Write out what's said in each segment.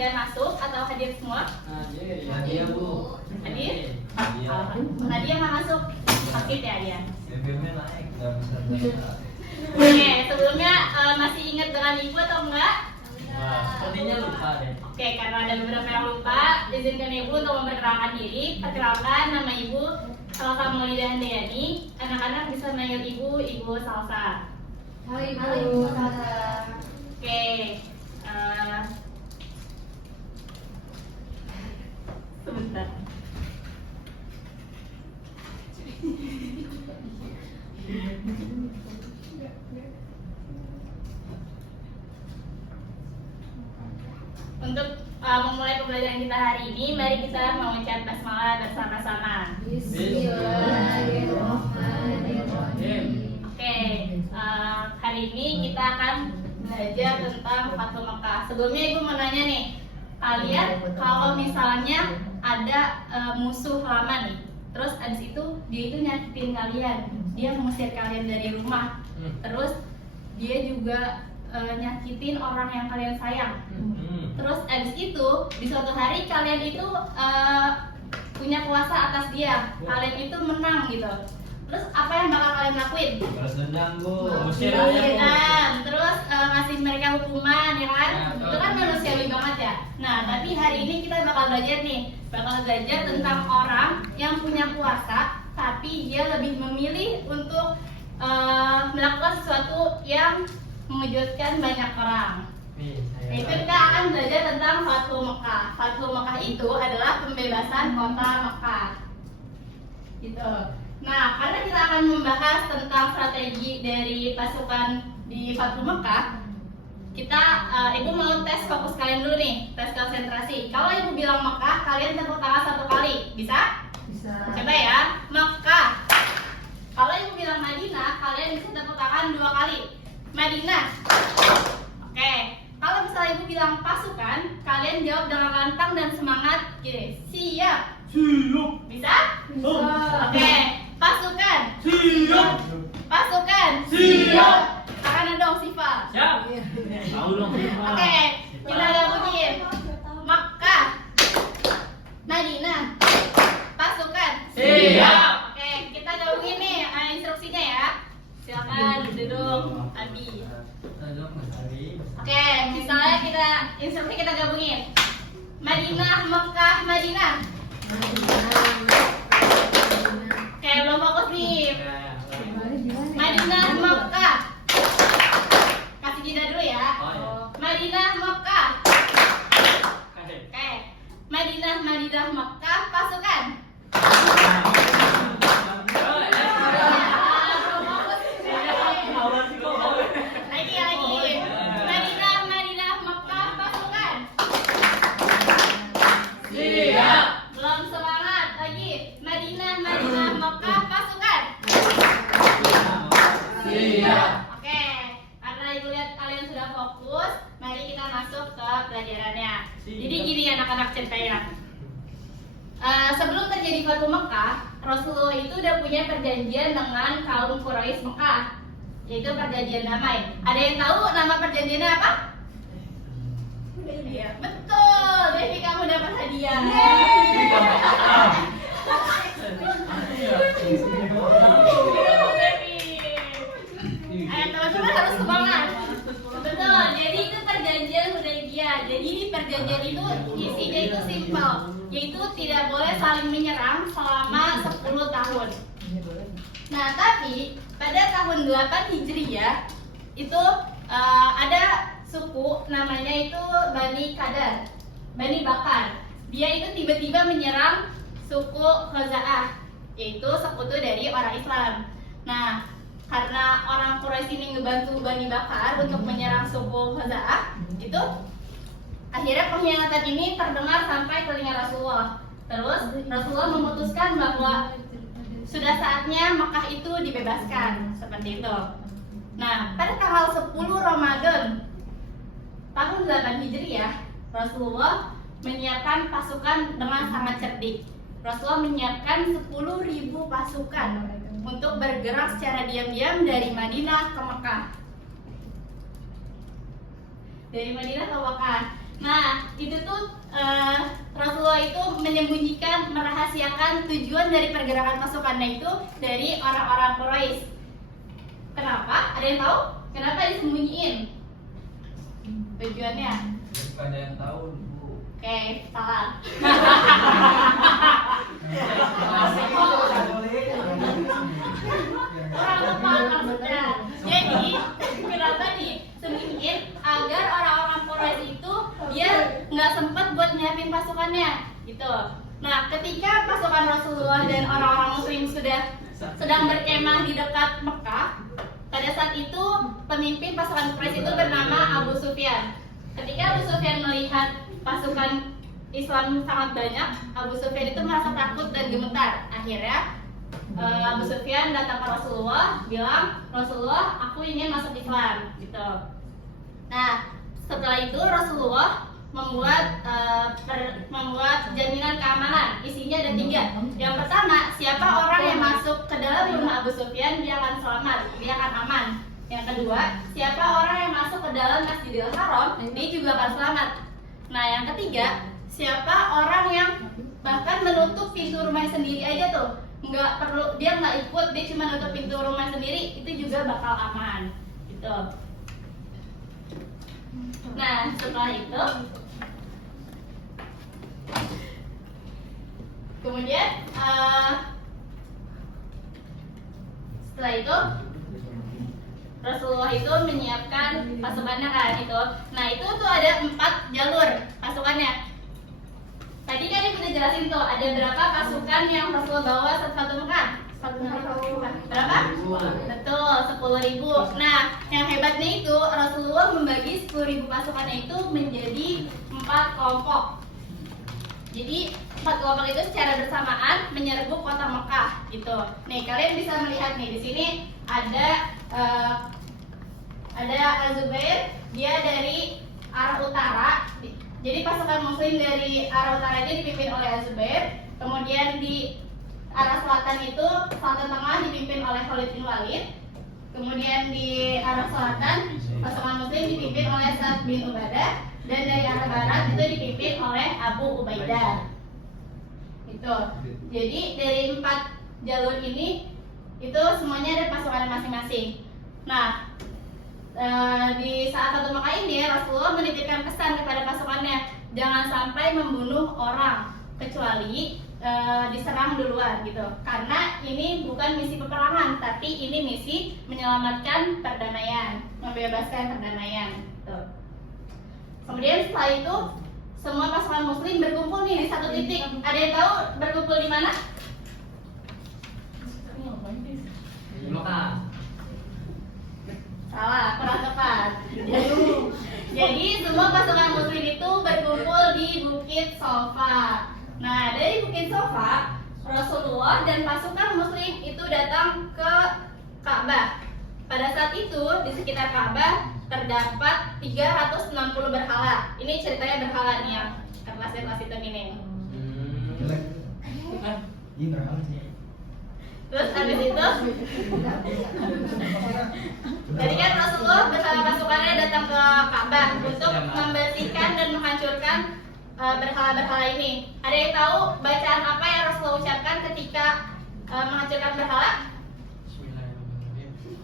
tidak masuk atau hadir semua? Hadir, Bu. Hadir? Hadiah. Nadia nggak masuk, sakit ya dia. BBM-nya naik, nggak bisa berangkat. Oke, sebelumnya masih ingat dengan ibu atau enggak? Wah, sepertinya lupa deh. Oke, karena ada beberapa yang lupa, izinkan ibu untuk memperkenalkan diri. Perkenalkan, nama ibu Salsa Maulida Handayani. Anak-anak bisa manggil ibu Salsa. Hai Bu, Salsa. Oke, sebentar. Untuk memulai pembelajaran kita hari ini, mari kita mengucap basmalah bersama-sama. Bismillahirrahmanirrahim. Oke, hari ini kita akan belajar tentang Fathul Makkah. Sebelumnya ibu mau nanya nih, kalian kalau misalnya ada musuh lama nih, terus abis itu dia itu nyakitin kalian, dia mengusir kalian dari rumah, terus dia juga nyakitin orang yang kalian sayang. Terus abis itu di suatu hari kalian itu punya kuasa atas dia, kalian itu menang gitu. Terus apa yang bakal kalian lakuin? Balas dendam, Bu. Usir aja, terus ngasih mereka hukuman, ya kan? Itu kan manusiawi banget ya. Nah, tapi hari ini kita bakal belajar tentang orang yang punya kuasa, tapi dia lebih memilih untuk melakukan sesuatu yang mengejutkan banyak orang. Itu kita akan belajar tentang Fathul Makkah. Fathul Makkah itu adalah pembebasan kota Makkah. Gitu. Nah, karena kita akan membahas tentang strategi dari pasukan di Fathul Makkah, ibu mau tes fokus kalian dulu nih, tes konsentrasi. Kalau ibu bilang Makkah, kalian tepuk tangan 1 kali, bisa? Bisa. Coba ya, Makkah. Kalau ibu bilang Madinah, kalian bisa tepuk tangan 2 kali. Madinah. Oke. Kalau misalnya ibu bilang pasukan, kalian jawab dengan lantang dan semangat. Gini, siap. Siap. Bisa? Bisa. Oke. Pasukan. Siap. Pasukan. Siap. Kanan dong, Siva. Siap. Tahu dong, Siva. Oke, kita gabungin. Makkah, Madinah, pasukan. Siap. Oke, kita gabungin nih instruksinya ya. Silakan duduk, Abi. Oke, misalnya instruksi kita gabungin. Madinah, Makkah, Madinah. Oke, belum fokus nih. Madinah, Makkah. Kasih jeda dulu ya. Madinah, Makkah. Oke. Madinah, Makkah, pasukan. Lagi. Madinah, Makkah, pasukan. Siap. Belum semangat lagi. Madinah, Makkah, pasukan. Siap. Oke, karena ibu lihat kalian sudah fokus, mari kita masuk ke pelajarannya. Jadi gini anak-anak ceritanya. Sebelum terjadi Fathul Makkah, Rasulullah itu udah punya perjanjian dengan kaum Quraisy Mekah, yaitu perjanjian damai. Ada yang tahu nama perjanjiannya apa? Iya, betul. Devi, kamu dapat hadiah. Ayo teman-teman harus semangat. Betul, jadi itu perjanjian Hudaybiyah. Jadi di perjanjian itu isinya itu simpel, yaitu tidak boleh saling menyerang selama 10 tahun. Nah, tapi pada tahun 8 Hijriyah itu ada suku namanya itu Bani Bakar. Dia itu tiba-tiba menyerang suku Khaza'ah, yaitu sekutu dari orang Islam. Nah, karena orang Quraisy ini ngebantu Bani Bakar untuk menyerang suku Khaza'ah, itu akhirnya pengkhianatan ini terdengar sampai telinga Rasulullah. Terus Rasulullah memutuskan bahwa sudah saatnya Makkah itu dibebaskan, seperti itu. Nah, pada tanggal 10 Ramadan tahun 8 Hijriah, Rasulullah menyiapkan pasukan dengan sangat cerdik. Rasulullah menyiapkan 10.000 pasukan untuk bergerak secara diam-diam dari Madinah ke Mekah. Dari Madinah ke Mekah. Nah, itu tuh Rasulullah itu menyembunyikan, merahasiakan tujuan dari pergerakan pasukannya itu dari orang-orang Quraisy. Kenapa? Ada yang tahu? Kenapa disembunyiin? Tujuannya? Pada yang tahu, Bu. Oke, salah. Orang lupa maksudnya. Jadi, kenapa disembunyiin? Agar orang-orang Quraisy itu dia nggak sempat buat nyiapin pasukannya, gitu. Nah, ketika pasukan Rasulullah dan orang-orang Muslim sedang berkemah di dekat Mekah, pada saat itu pemimpin pasukan Quraisy itu bernama Abu Sufyan. Ketika Abu Sufyan melihat pasukan Islam sangat banyak, Abu Sufyan itu merasa takut dan gemetar. Akhirnya Abu Sufyan datang ke Rasulullah, bilang, Rasulullah, aku ingin masuk Islam, gitu. Nah, setelah itu Rasulullah membuat jaminan keamanan. Isinya ada 3. Yang pertama, siapa orang yang masuk ke dalam rumah Abu Sufyan, dia akan selamat, dia akan aman. Yang kedua, siapa orang yang masuk ke dalam Masjidil Haram, dia juga akan selamat. Nah, yang ketiga, siapa orang yang bahkan menutup pintu rumahnya sendiri aja tuh, nggak perlu, dia nggak ikut, dia cuma nutup pintu rumah sendiri, itu juga bakal aman, gitu. Nah, setelah itu, kemudian setelah itu Rasulullah itu menyiapkan pasukannya kan itu. Nah, itu tuh ada 4 jalur pasukannya. Tadi kan kita jelasin tuh ada berapa pasukan yang Rasulullah bawa satu Mekah? Berapa? Betul, 10.000. Nah, yang hebatnya itu Rasulullah membagi 10.000 pasukannya itu menjadi 4 kelompok. Jadi 4 kelompok itu secara bersamaan menyerbu kota Mekah gitu. Nih, kalian bisa melihat nih di sini ada Az-Zubair, dia dari arah utara. Jadi pasukan Muslim dari arah utara itu dipimpin oleh Az-Zubair. Kemudian di arah selatan itu, selatan tengah dipimpin oleh Khalid bin Walid. Kemudian di arah selatan pasukan Muslim dipimpin oleh Sa'ad bin Ubadah. Dan dari arah barat itu dipimpin oleh Abu Ubaidah. Itu. Jadi dari 4 jalur ini itu semuanya ada pasukan masing-masing. Nah, di saat satu Mekah ini Rasulullah menitipkan pesan kepada pasukannya, jangan sampai membunuh orang kecuali diserang duluan gitu. Karena ini bukan misi peperangan, tapi ini misi menyelamatkan perdamaian, membebaskan perdamaian. Gitu. Kemudian setelah itu semua pasukan Muslim berkumpul nih di satu titik. Ada yang tahu berkumpul di mana? Mekah. Salah, kurang tepat. Jadi semua pasukan Muslim itu berkumpul di Bukit Sofa. Nah, dari Bukit Sofa, Rasulullah dan pasukan Muslim itu datang ke Ka'bah. Pada saat itu di sekitar Ka'bah terdapat 360 berhala. Ini ceritanya berhala nih yang kertas itu ini. Terus habis itu, jadi kan Rasulullah bersama pasukannya datang ke Ka'bah untuk membersihkan dan menghancurkan berhala-berhala ini. Ada yang tahu bacaan apa yang Rasulullah ucapkan ketika menghancurkan berhala?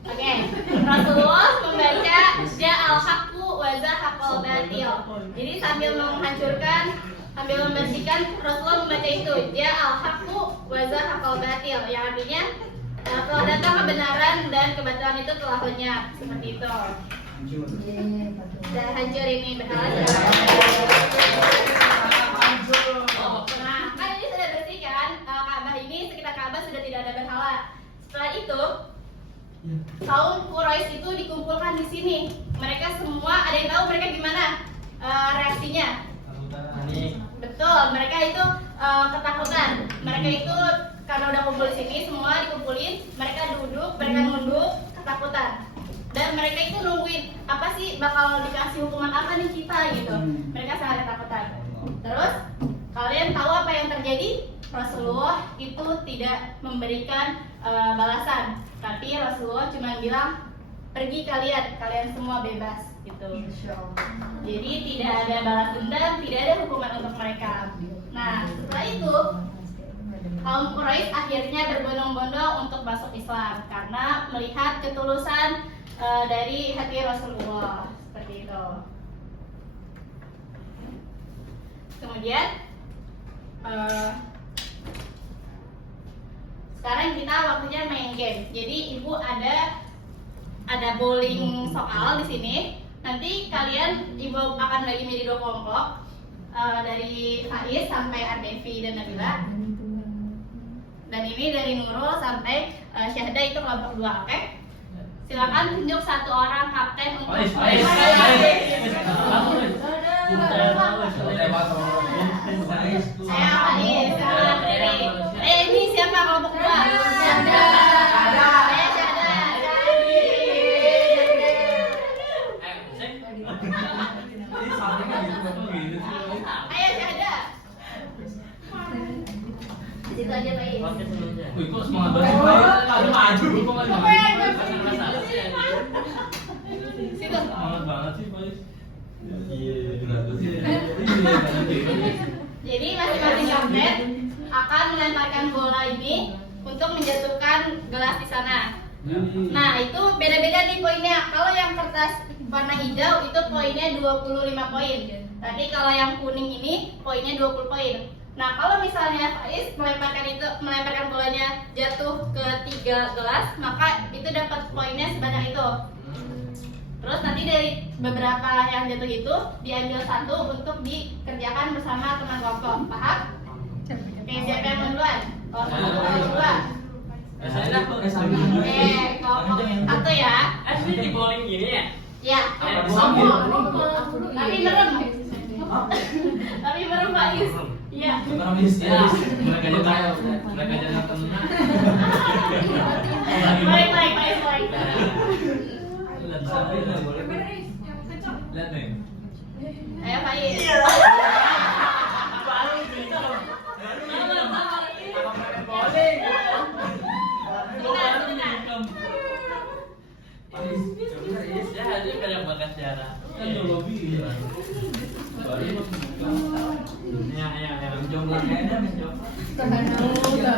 Oke, Rasulullah membaca Ja'al haqqu wa zahaqal batil. Jadi sambil menghancurkan, sambil membersihkan, Rasulullah membaca itu Ja'al haqqu wa zahaqal batil, yang artinya telah datang kebenaran dan kebatilan itu telah lenyap, seperti itu. Dan hancur ini berhala. Nah, kan ini sudah bersih kan? Ka'bah ini, sekitar Ka'bah sudah tidak ada berhala. Setelah itu kaum Quraisy itu dikumpulkan di sini. Mereka semua, ada yang tahu mereka gimana reaksinya? Betul, mereka itu ketakutan. Mereka itu karena udah kumpul di sini, semua dikumpulin, mereka duduk, mereka nunduk, ketakutan. Dan mereka itu nungguin apa sih bakal dikasih hukuman apa nih kita gitu. Mereka sangat ketakutan. Terus kalian tahu apa yang terjadi? Rasulullah itu tidak memberikan balasan, tapi Rasulullah cuma bilang pergi kalian semua bebas. gitu. Insya Allah. Jadi tidak ada balas dendam, tidak ada hukuman untuk mereka. Nah, setelah itu kaum Quraisy akhirnya berbondong-bondong untuk masuk Islam karena melihat ketulusan dari hati Rasulullah seperti itu. Kemudian sekarang kita waktunya main game. Jadi ibu ada bowling soal di sini. Nanti kalian ibu akan bagi menjadi 2 kelompok dari Faiz sampai Ardevi dan Nabila. Dan ini dari Nurul sampai Syahda itu kelompok 2, oke? Silakan tunjuk 1 orang kapten untuk Faiz. Saya Faiz, ini siapa kelompok 2? Syahda. Saya Syahda. Ayo Syahda. Di situ aja Faiz. Wih, kok semangat banget sih, Faiz? Tadi maju, kok nggak maju? Situ. Semangat banget sih, Faiz. Iya. Jadi masing-masing kapten akan melemparkan bola ini untuk menjatuhkan gelas di sana. Nah, itu beda-beda nih poinnya. Kalau yang kertas warna hijau itu poinnya 25 poin. Tapi kalau yang kuning ini poinnya 20 poin. Nah, kalau misalnya Faiz melemparkan bolanya jatuh ke 3 gelas, maka itu dapat poinnya sebanyak itu. Terus nanti dari beberapa yang jatuh itu diambil 1 untuk dikerjakan bersama teman kelompok. Paham? Oke, siapa yang duluan? Kelompok 2. Kelompok 1 ya. Asli di bowling gini ya? Ya. Tapi merem. Tapi merem Faiz. Iya. Mereka jangan tenang. Baik, Faiz. Lihat nih. Ayo Faiz. Ya ada banyak bakat darah. Kan dulu bilang. Ya. Mencoba kayaknya mencoba.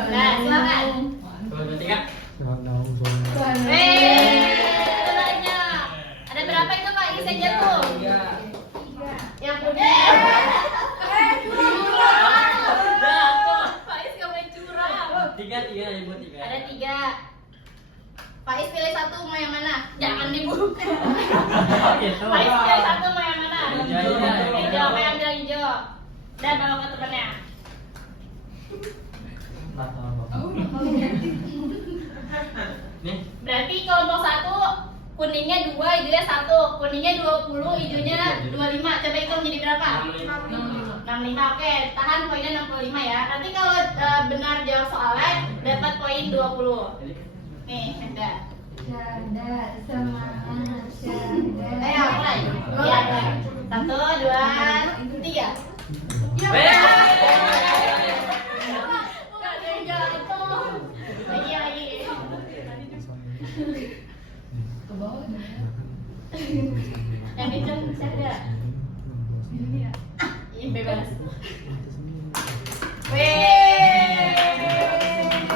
Nah, silakan. 2, 3. Ada banyak. Ada berapa itu Faiz yang jatuh? Yang kuning. Faiz gak main curang. 3 ibu 3. Ada 3. Faiz pilih 1 mau yang mana? Jangan dibuka. Gitu. Faiz pilih 1 mau yang mana? Hijau. Hijau, apa yang bilang hijau? Dan bawa ke temannya. Nih. Berarti kelompok 1 kuningnya 2, hijaunya 1. Kuningnya 20, hijaunya 25. Coba hitung jadi berapa? 65. Oke, tahan poinnya 65 ya. Nanti kalau benar jawab soalnya dapat poin 20. Nih, ada. Syahda, semangat Syahda. Ayo, mulai. Iya, 1, 2, 3. Ya. Bukan yang jatuh. Lagi. Ke bawah. Yang kenceng Syahda. Iya, bebas.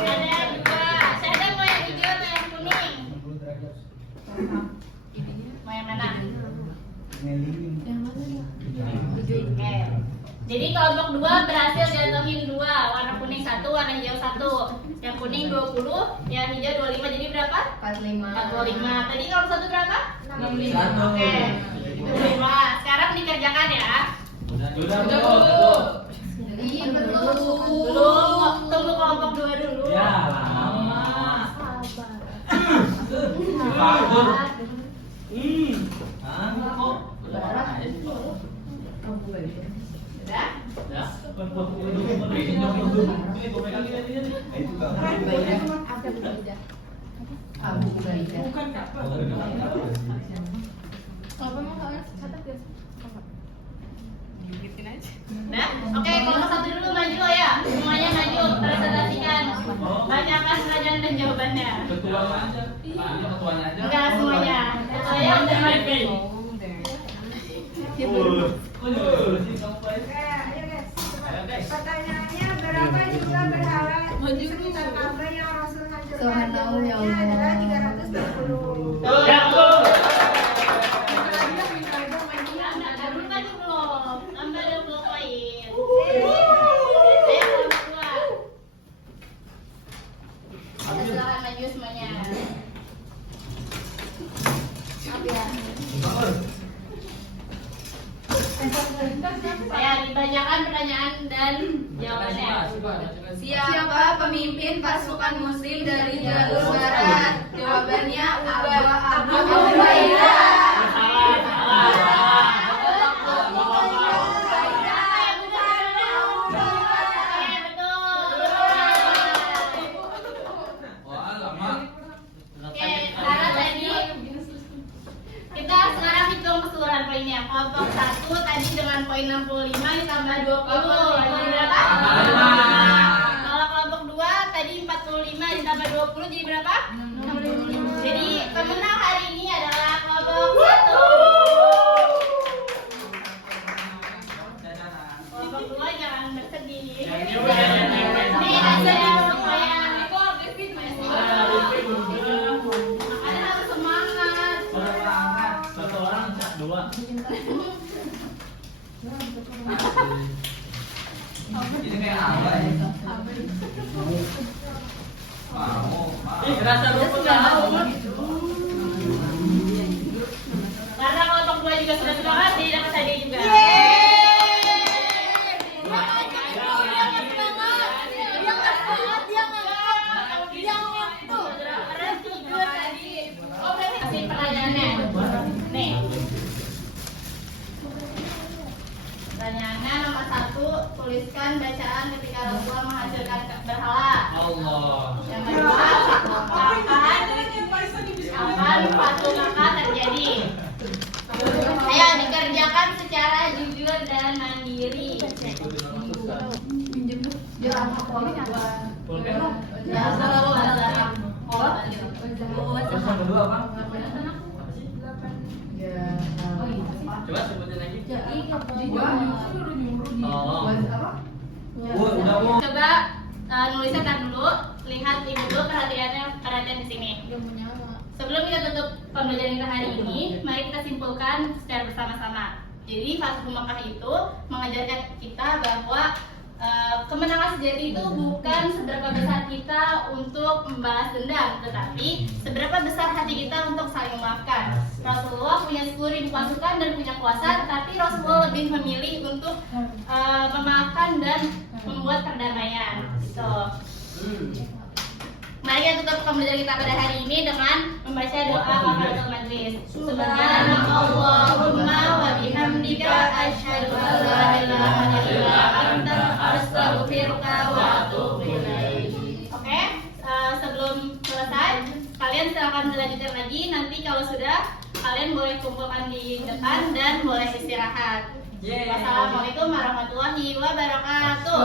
Ada 2. Syahda mau yang hijau atau yang kuning? Mau yang mana? Oke. Jadi kelompok 2 berhasil jatuhin 2, warna kuning 1, warna hijau 1. Yang kuning 20, yang hijau 25. Jadi berapa? 45. 45. Tadi kelompok 1 berapa? 65. Oke. 25. Sekarang dikerjakan ya. Sudah. Iya, betul. Belum, tunggu kelompok 2 dulu. Ya, lama. Kok? Udah? Ya. Abu Ubaidah. Udah? Oke, kelompok 1 dulu maju ya. Semuanya maju, presentasikan. Bacakan pertanyaan dan jawabannya. Ketuanya aja. Ketuanya aja. Enggak semuanya. Ketuanya udah maju. Pertanyaannya, berapa jumlah berhala di sekitar Ka'bah yang Rasul hancurkan? Subhanallah, ya Jawabannya Allah. adalah 320. Ya Allah. Tambah belum. Tambah 20 poin. Saya kelompok dua. Silakan maju semuanya. Maaf ya. Saya ditanyakan pertanyaan dan jawabannya. Siapa pemimpin pasukan muslim dari jalur barat? Jawabannya Abu Ubaidah. Kita sekarang hitung keseluruhan poinnya. Kelompok 1 tadi dengan poin 65 ditambah 20. Jadi berapa? Kalau kelompok 2 tadi 45 ditambah 20 jadi berapa? 65. Jadi pemenang hari ini adalah kelompok 1. Kelompok 2 jangan bersedih. Ini hasilnya semuanya. Makanya harus semangat. Satu orang dua. Ini kayak apa ya? Ih, rasa rumput ya. Karena kelompok 2 juga sudah semangat, jadi dapat hadiah juga. Kasih pertanyaannya. Nih. Pertanyaannya nomor 1, tuliskan bacaan ketika Rasulullah menghancurkan berhala. Allah. Yang kedua, kapan Fatul Makkah terjadi? Ayo dikerjakan secara jujur dan mandiri. Terus yang kedua apa? Coba sebutin lagi. Udah. Coba nulisnya tar dulu, lihat ibu dulu, perhatian di sini. Sebelum kita tutup pembelajaran kita hari ini, mari kita simpulkan secara bersama-sama. Jadi Fathul Makkah itu mengajarkan kita bahwa kemenangan sejati itu bukan seberapa besar kita untuk membalas dendam, tetapi seberapa besar hati kita untuk saling memaafkan. Rasulullah punya 10.000 pasukan dan punya kuasa, tetapi Rasulullah lebih memilih untuk memaafkan dan membuat perdamaian. Gitu. Mari kita tutup pembelajaran kita pada hari ini dengan membaca doa kafaratul majlis. Subhanallahumma wa bihamdika asyhadu an la ilaha illa anta astaghfiruka wa atubu ilaik. Oke, sebelum selesai, kalian silakan melanjutkan lagi. Nanti kalau sudah, kalian boleh kumpulkan di depan dan boleh istirahat. Wassalamualaikum warahmatullahi wabarakatuh.